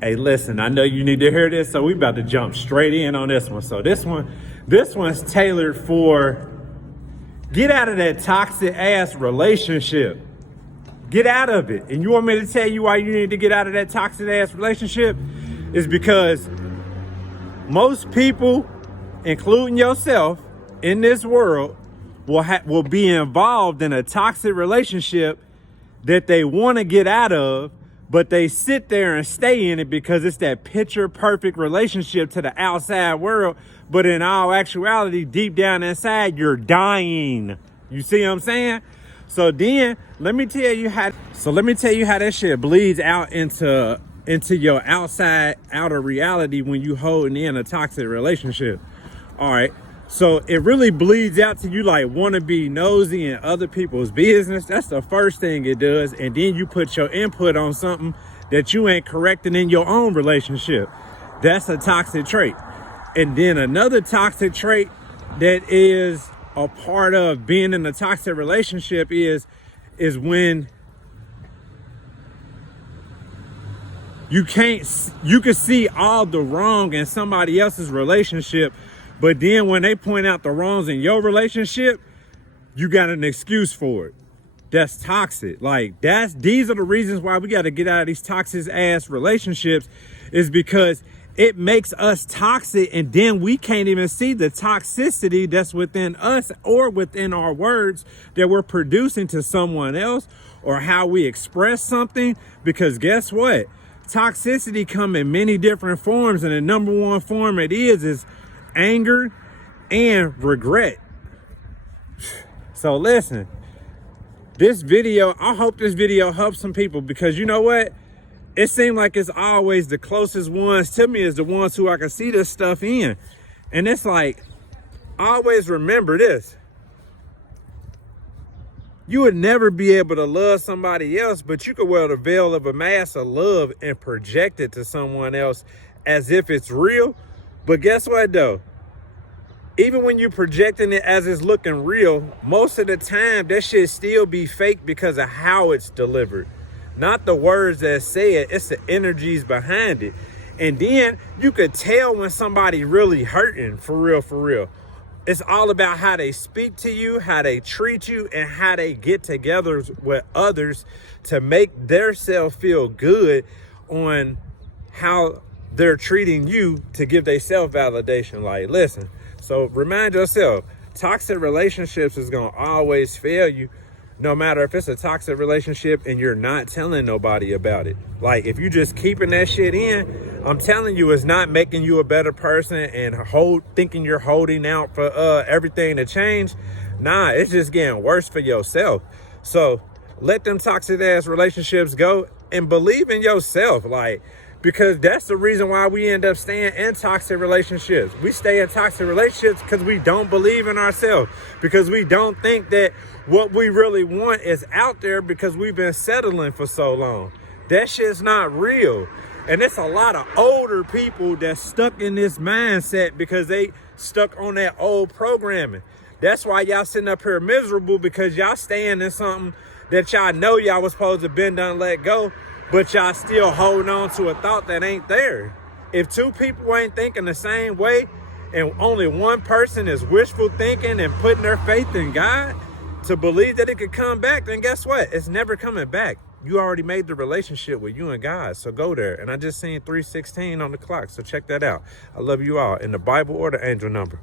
Hey, listen, I know you need to hear this, so we about to jump straight in on this one. So this one's tailored for get out of that toxic ass relationship. Get out of it. And you want me to tell you why you need to get out of that toxic ass relationship? Is because most people, including yourself, in this world will be involved in a toxic relationship that they want to get out of, but they sit there and stay in it because it's that picture perfect relationship to the outside world. But in all actuality, deep down inside, you're dying. You see what I'm saying? So then let me tell you how that shit bleeds out into your outer reality when you holding in a toxic relationship. All right. So it really bleeds out to you like want to be nosy in other people's business. That's the first thing it does. And then you put your input on something that you ain't correcting in your own relationship. That's a toxic trait. And then another toxic trait that is a part of being in a toxic relationship is when you can see all the wrong in somebody else's relationship, but then when they point out the wrongs in your relationship, you got an excuse for it. That's toxic. Like these are the reasons why we got to get out of these toxic ass relationships, is because it makes us toxic, and then we can't even see the toxicity that's within us or within our words that we're producing to someone else, or how we express something. Because guess what? Toxicity come in many different forms, and the number one form it is anger and regret. So listen, I hope this video helps some people, because you know what? It seems like it's always the closest ones to me is the ones who I can see this stuff in. And it's like, always remember this. You would never be able to love somebody else, but you could wear the veil of a mask of love and project it to someone else as if it's real. But guess what though? Even when you're projecting it as it's looking real, most of the time that shit still be fake because of how it's delivered. Not the words that say it, it's the energies behind it. And then you could tell when somebody really hurting, for real, for real. It's all about how they speak to you, how they treat you, and how they get together with others to make their self feel good on how they're treating you, to give their self-validation. Like, listen, so remind yourself, toxic relationships is going to always fail you, no matter if it's a toxic relationship and you're not telling nobody about it. Like, if you just keeping that shit in, I'm telling you, it's not making you a better person and thinking you're holding out for everything to change. Nah, it's just getting worse for yourself. So let them toxic ass relationships go and believe in yourself. Like, because that's the reason why we end up staying in toxic relationships. We stay in toxic relationships because we don't believe in ourselves, because we don't think that what we really want is out there, because we've been settling for so long. That shit's not real. And it's a lot of older people that's stuck in this mindset because they stuck on that old programming. That's why y'all sitting up here miserable, because y'all staying in something that y'all know y'all was supposed to been done, let go, but y'all still holding on to a thought that ain't there. If two people ain't thinking the same way, and only one person is wishful thinking and putting their faith in God to believe that it could come back, then guess what? It's never coming back. You already made the relationship with you and God, so go there. And I just seen 3:16 on the clock, so check that out. I love you all. In the Bible or the angel number.